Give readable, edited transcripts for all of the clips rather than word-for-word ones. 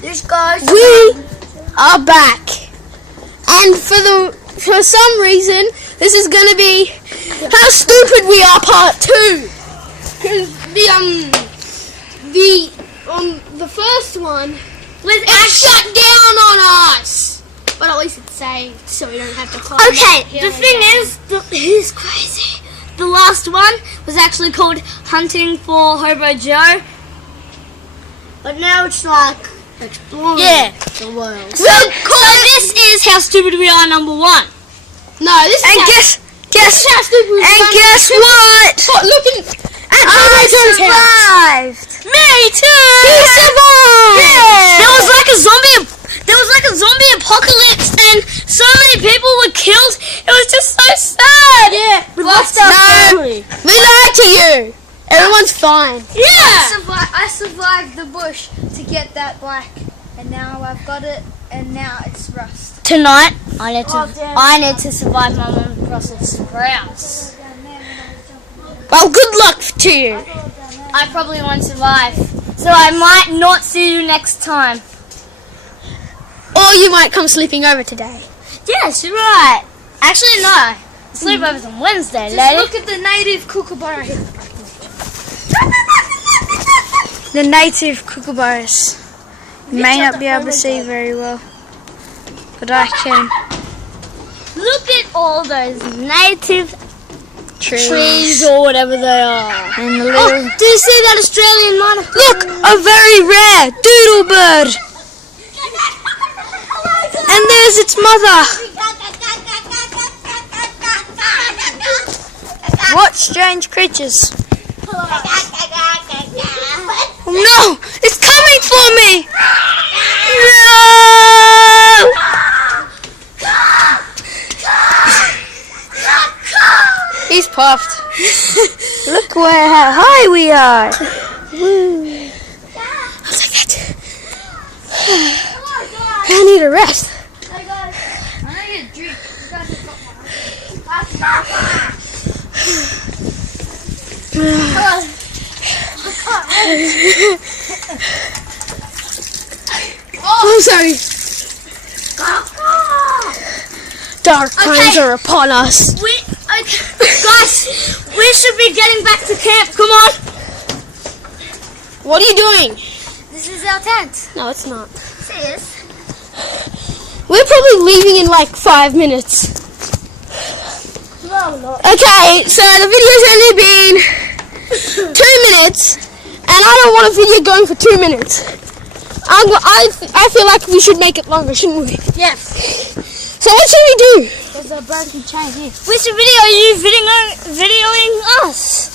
This guy's We are back, and for some reason this is gonna be how stupid we are part 2. Because the first one it shut down on us, but at least it's saved, so we don't have to climb. okay. The thing is, he's crazy. The last one was actually called Hunting for Hobo Joe, but now it's like exploring the world. So this is how stupid we are, number 1. No, this is Guess how stupid we are. And guess what? Looking at I survived. Me too. He survived. Yeah. There was like a zombie apocalypse, and so many people were killed. It was just so sad. Yeah, we lost our family. We lied to you. Everyone's fine. Yeah. I survived the bush to get that black, and now I've got it, and now it's rust. Tonight, I need to survive my mum's Brussels sprouts. Well, good luck to you. I probably won't survive, so I might not see you next time. Or you might come sleeping over today. Yes, you're right. Actually, no. Sleepover's on Wednesday, lady. Look at the native kookaburra here. The native kookaburras. You may not be able to see very well, but I can. Look at all those native trees or whatever they are. And the little. Do you see that Australian monitor? Look, a very rare doodle bird. And there's its mother. What strange creatures? Oh no! It's coming for me! No! He's puffed. Look how high we are. Woo. How's that? I need a rest. Oh, sorry. Dark times are upon us. Guys, we should be getting back to camp. Come on. What are you doing? This is our tent. No, it's not. Sis. We're probably leaving in like 5 minutes. No, not. Okay, so the video's only been 2 minutes, and I don't want a video going for 2 minutes. I feel like we should make it longer, shouldn't we? Yes. So what should we do? There's a broken chain here. We should video you videoing us.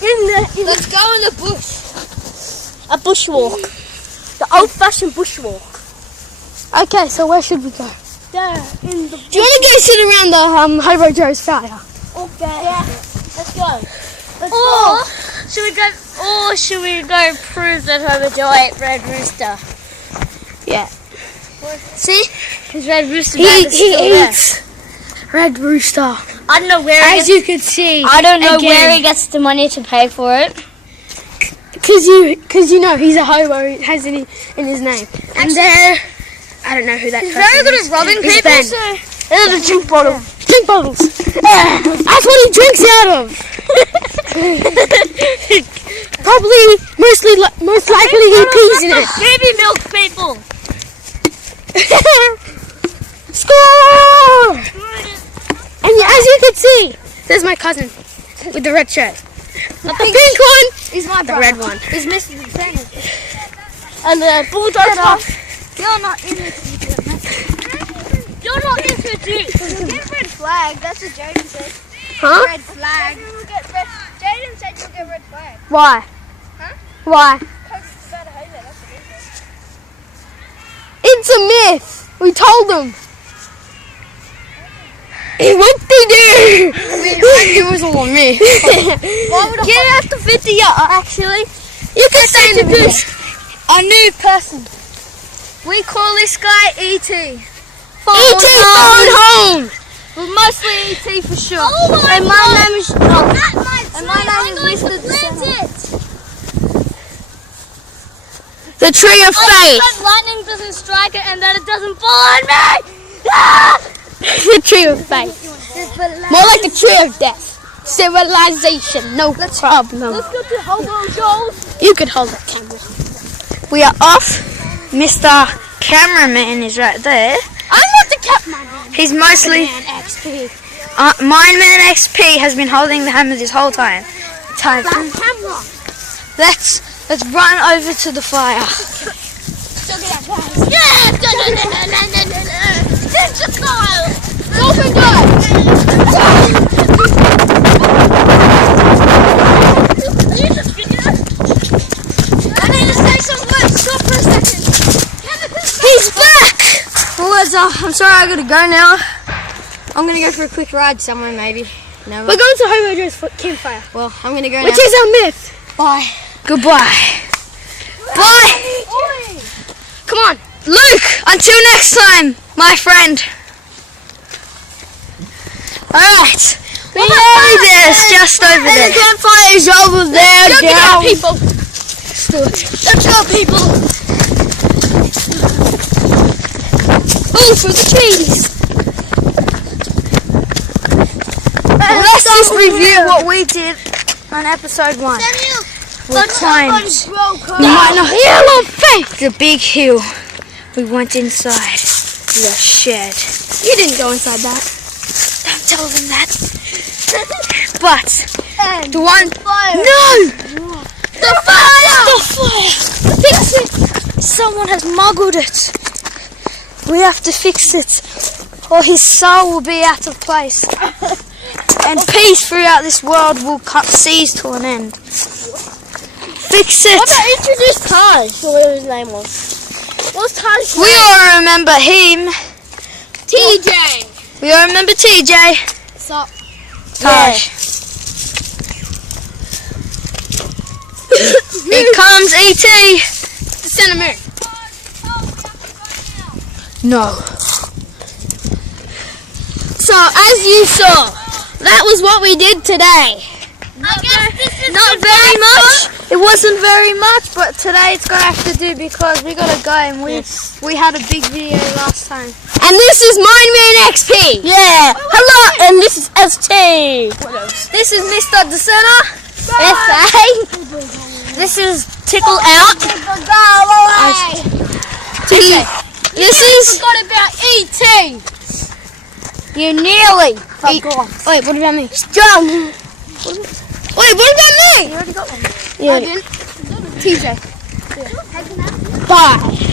Let's go in the bush. A bushwalk. The old-fashioned bushwalk. Okay, so where should we go? There, in the. Do you want to go sit around the Hobo Joe's fire? Okay. Yeah. Let's go. Should we go prove that Hobo Joe ate Red Rooster? Yeah. See? His Red Rooster He still there. eats Red Rooster. I don't know where As you can see. I don't know where he gets the money to pay for it. Because you know he's a hobo, it has it in his name. And there, I don't know who that person is. Very good at robbing It's people. Ben. So. There's a drink bottle. Drink bottles. That's what he drinks out of. Probably, most likely he pees in it. Baby milk people. Score! And as you can see, there's my cousin with the red shirt. The pink one He's my the brother. red one. He's Mr. Trainer. And the bulldog. You're not in this. You're not interested. Get red flag. That's what Jaden said. Huh? Red flag. Jaden said you'll get red flag. Why? Huh? Why? Because it's about a hobo. That's what he said. It's a myth. We told them. What they do? It was all on me. You have to 50 actually. You can say in the video. A new person. We call this guy E.T. E.T. phone home. Well, mostly E.T. for sure. Oh my and my God. name is That might and my name is Mr. plant December. it. The tree of faith. That lightning doesn't strike it and that it doesn't fall on me. Ah! The tree of faith. More like the tree of death. Civilization, no problem. Let's go to Hobo Joe's. You could hold the camera. We are off. Mr. Cameraman is right there. I'm not the cameraman. He's mostly... XP. Mineman XP has been holding the hammer this whole time. Camera. Let's run over to the fire. Open door. I need to say some words. Stop for a second. He's back. Well, I'm sorry, I gotta go now. I'm gonna go for a quick ride somewhere, maybe. No. We're going to Hobo Joe's campfire, Well, I'm gonna go which now. is our myth. Bye. Goodbye. Bye. Come on. Luke, until next time, my friend. Alright. There's just over there. The campfire is over there. Go get down. our people. Let's go, people. Oh, through the trees. Let's just review what we did on episode 1. We climbed Hill of faith. the big hill. We went inside the shed. You didn't go inside that. Don't tell them that. But the one... No! The fire. Fix it! Someone has muggled it. We have to fix it, or his soul will be out of place. And peace throughout this world will cease to an end. Fix it! What about introduce Taj, or whatever his name was? What's Taj? We all remember him. TJ. We all remember TJ. Sup? Taj. Here comes E.T. The centimeter. No. So, as you saw, that was what we did today. I guess this is Not very much. It wasn't very much, but today it's gonna have to do because we gotta go and we had a big video last time. And this is Mineman XP. Yeah. Hello, and this is ST. This is Mr. DeSena. SA. This is Tickle Out. This is. forgot about E.T. You nearly. Wait, what about me? Strong. Wait, what about me? You already got one. Yeah. I didn't. TJ. Bye.